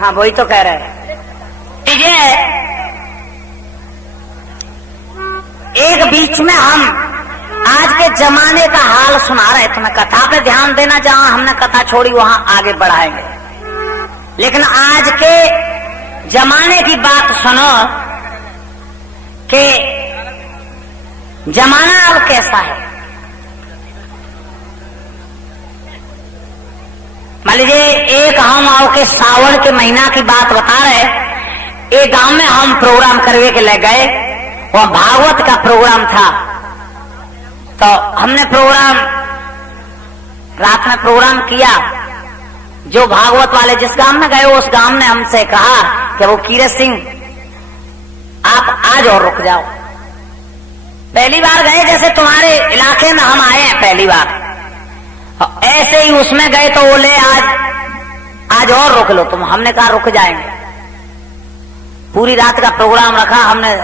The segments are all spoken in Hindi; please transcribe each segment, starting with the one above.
हाँ वही तो कह रहे हैं। ये एक बीच में हम आज के जमाने का हाल सुना रहे, तुम्हें कथा पे ध्यान देना, जहां हमने कथा छोड़ी वहां आगे बढ़ाएंगे। लेकिन आज के जमाने की बात सुनो कि जमाना अब कैसा है। मान लीजिए एक हम आओ के सावन के महीना की बात बता रहे। एक गांव में हम प्रोग्राम करवे के ले गए, वह भागवत का प्रोग्राम था। तो हमने प्रोग्राम रात में प्रोग्राम किया। जो भागवत वाले जिस गांव में गए उस गांव ने हमसे कहा कि वो कीरत सिंह आप आज और रुक जाओ। पहली बार गए, जैसे तुम्हारे इलाके में हम आए हैं पहली बार, ऐसे ही उसमें गए तो बोले आज और रुक लो तुम। हमने कहा रुक जाएंगे। पूरी रात का प्रोग्राम रखा। हमने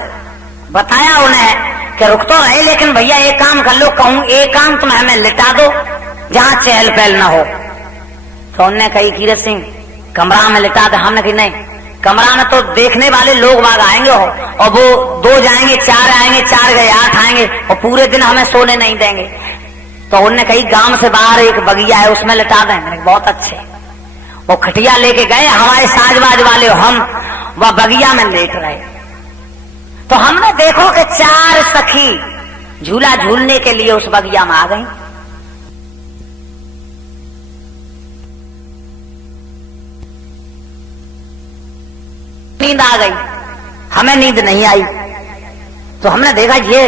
बताया उन्हें कि रुक तो रहे, लेकिन भैया एक काम कर लो, कहूं एक काम तुम हमें लिटा दो जहां चहल पहल ना हो। तो उन्होंने कही कीरत सिंह कमरा में लिटा दे। हमने कही नहीं, कमरा में तो देखने वाले लोग बाग आएंगे हो, और वो 2 जाएंगे 4 आएंगे, 4 गए 8 आएंगे, और पूरे दिन हमें सोने नहीं देंगे। तो उन्होंने कही गांव से बाहर एक बगिया है उसमें लिटा दें। मैंने बहुत अच्छे। वो खटिया लेके गए, हमारे साजबाज वाले हम वह बगिया में लेट रहे। तो हमने देखो कि 4 सखी झूला झूलने के लिए उस बगिया में आ गई। नींद आ गई, हमें नींद नहीं आई। तो हमने देखा ये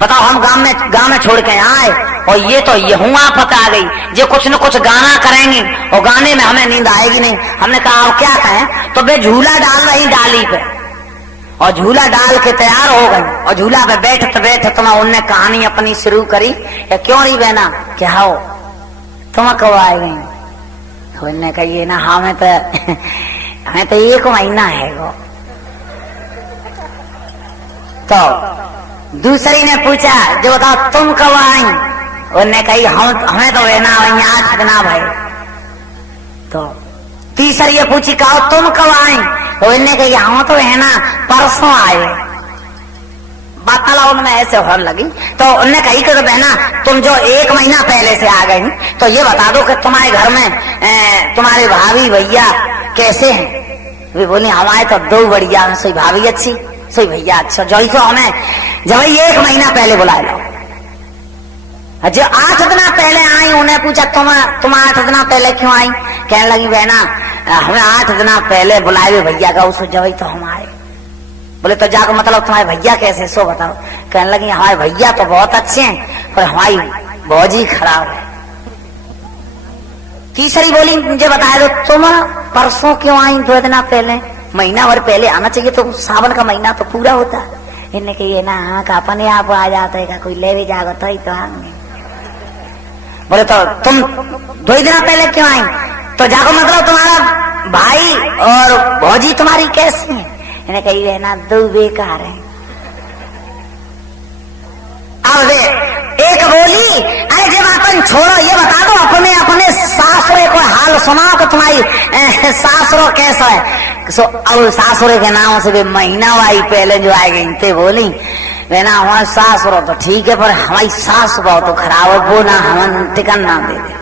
बताओ, हम गांव में छोड़ के आए और ये तो ये हुआ पता आ गई, ये कुछ न कुछ गाना करेंगे और गाने में हमें नींद आएगी नहीं। हमने कहा अब क्या कहें, तो वे झूला डाल रही डाली पे, और झूला डाल के तैयार हो गई, और झूला पे बैठते बैठते मैं उनने कहानी अपनी शुरू करी। क्यों नहीं बहना, क्या हो तुम कब आए गई? तो उनने कही ना हमें तो 1 महीना है वो। तो दूसरी ने पूछा जो बताओ तुम कब आई? उन्होंने कही हमें तो रहना 8 दिन भाई। तो तीसरी ये पूछी कहो तुम कब आई? तो उन्होंने कही हम तो रहना परसों आए। बातालाओ में ऐसे होने लगी। तो उन्होंने कही कि तो बहना तुम जो 1 महीना पहले से आ गई, तो ये बता दो कि तुम्हारे घर में तुम्हारे भाभी भैया कैसे हैं? वे बोले हमारे तो 2 बढ़िया, सही भाभी अच्छी, सही भैया अच्छा। जो तो हमें जब 1 महीना पहले बुलाए लो। जो 8 दिन पहले आई उन्हें पूछा तुम 8 दिन पहले क्यों आई? कहने लगी बहना हमें 8 दिन पहले बुलाए भैया का, उस जब तो हम आए। बोले तो जाकर मतलब तुम्हारे भैया कैसे, सो बताओ। कहने लगी हमारे भैया तो बहुत अच्छे हैं पर हमारी भौजी खराब है। तीसरी बोली मुझे बताया दो तुम परसों क्यों आई 2 दिन पहले? महीना भर पहले आना चाहिए, तो सावन का महीना तो पूरा होता। इन्हें कहिए ना हाँ का अपने आप आ जाता है, कोई ले भी जाएगा तो ही तो आएंगे। बोले तो तुम 2 दिन पहले क्यों आई? तो जाको मतलब तुम्हारा भाई और भौजी तुम्हारी कैसी है? इन्हें कही है ना 2 बेकार है। अब एक बोली अरे जब अपन छोड़ो ये बता दो अपने सासुरे को हाल सुनाओ कि तुम्हारी सासुरो कैसा है? सो अब सासुरे के नाम से भी महीना वाई पहले जो आए गई थे बोली ना हमारे सासुरो तो ठीक है पर हमारी सास बहुत तो खराब है, वो ना हम टिकन ना दे दे।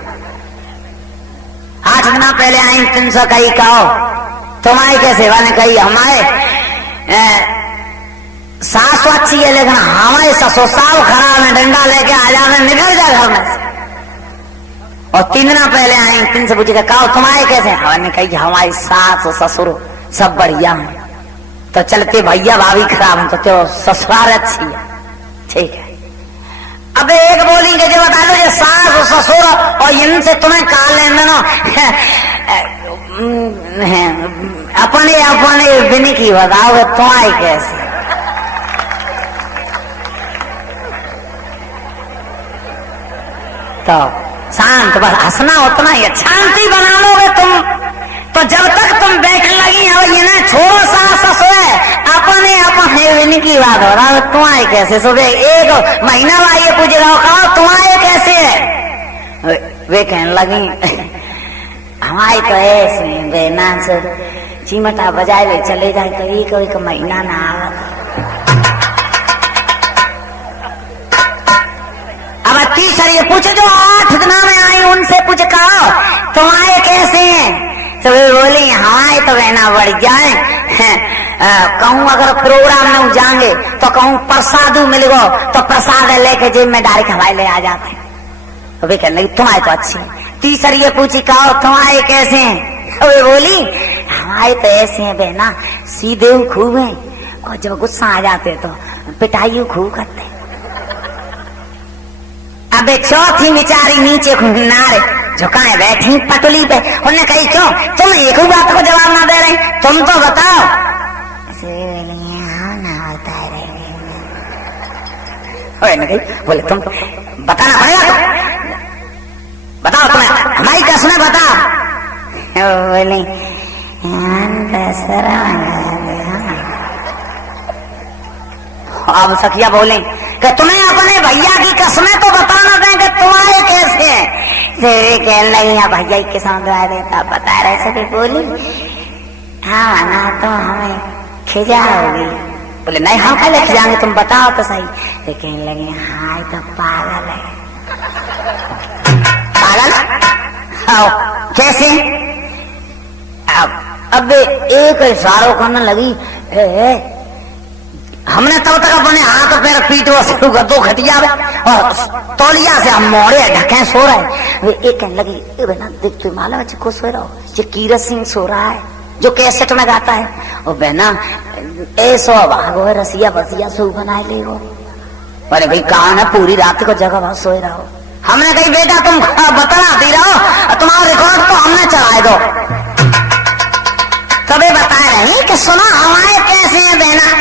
8 दिन पहले आई 300 कही कहो तुम्हारी कैसे? मैंने कही हमारे सास अच्छी है लेकिन हमारे ससुर साल खराब है, डंडा लेके आ जाने निकल जा घर में से। और 3 दिन पहले आई 3 से पूछेगा कहो तुम्हारे कैसे? हमने कही हमारी सास ससुर सब बढ़िया है, तो चलते भैया भाभी खराब है तो ससुराल अच्छी है, ठीक है। अब एक बोलेंगे जो बता दो ये सास ससुर और इनसे तुम्हें कहा लेना ना अपने बिनी की बताओगे तुम्हारी कैसे? तो शांत बस हंसना उतना ही, शांति बना लोगे तुम तो जब तक तुम बैठने लगी हो ये ना छोड़ो सास ससुर अपने बिनी की बात हो रहा है तुम्हारे कैसे? सुबह 1 महीना बाद ये पूछ रहा हो कहो तुम्हारे कैसे है? वे कहने लगी हमारे तो ऐसे बेना से चिमटा बजाए वे चले जाए तो एक महीना ना आवा। अब तीसरी ये पूछे जो 8 दिना में आई उनसे पूछ कहो तुम्हारे कैसे हैं, तो वे बोली हमारे तो बेना बढ़ जाए। कहूँ अगर प्रोग्राम में जाएंगे तो कहूँ प्रसाद मिल गो तो प्रसाद लेके जेब में डायरेक्ट हवाई ले आ जाते हैं। तो वे कहने तुम्हारे तो अच्छी। तीसरी ये पूछी कहो तुम्हारे कैसे हैं, तो वे बोली हमारे तो ऐसे हैं बहना सीधे खूब हैं और जब गुस्सा आ जाते तो पिटाई खूब करते। अब चौथी बेचारी नीचे नारे झुकाए बैठी पटुली पे, उन्हें कही क्यों तुम एक ही बात को जवाब ना दे रहे, तुम तो बताओ। बोले तुम बताना पड़ेगा, बताओ तुम्हें हमारी कसमें बताओ। बोले अब सखिया बोले कि तुम्हें अपने भैया की कसमें तो बताना दें कि तुम्हारे कैसे हैं। कहने लगी हाँ भैया के साथ देता बता रहे सके। बोली हाँ ना तो हमें खिजा होगी। बोले नहीं हम कल खिजाएंगे तुम बताओ तो सही। तो कहने लगे हाँ तो पागल है। पागल आओ कैसे। अब एक इशारों करने लगी हमने तब तक अपने हाथ पैर पीट शुरू कर दो खटिया और तौलिया से हम मोड़े ढके सो रहे। वे एक कहने लगी बहना देख तू मालूम है को सो रहा हो, ये कीरत सिंह सो रहा है जो कैसेट में गाता है। और बहना ऐसो भागो रसिया बसिया सो बनाए ले वो। अरे भाई कहा ना पूरी रात को जगह बहुत सोए रहो। हमने कही बेटा तुम बतलाती रहो तुम्हारा रिकॉर्ड तो हमने चढ़ाए दो। कभी बताए नहीं कि सुनो हमारे कैसे हैं बहना।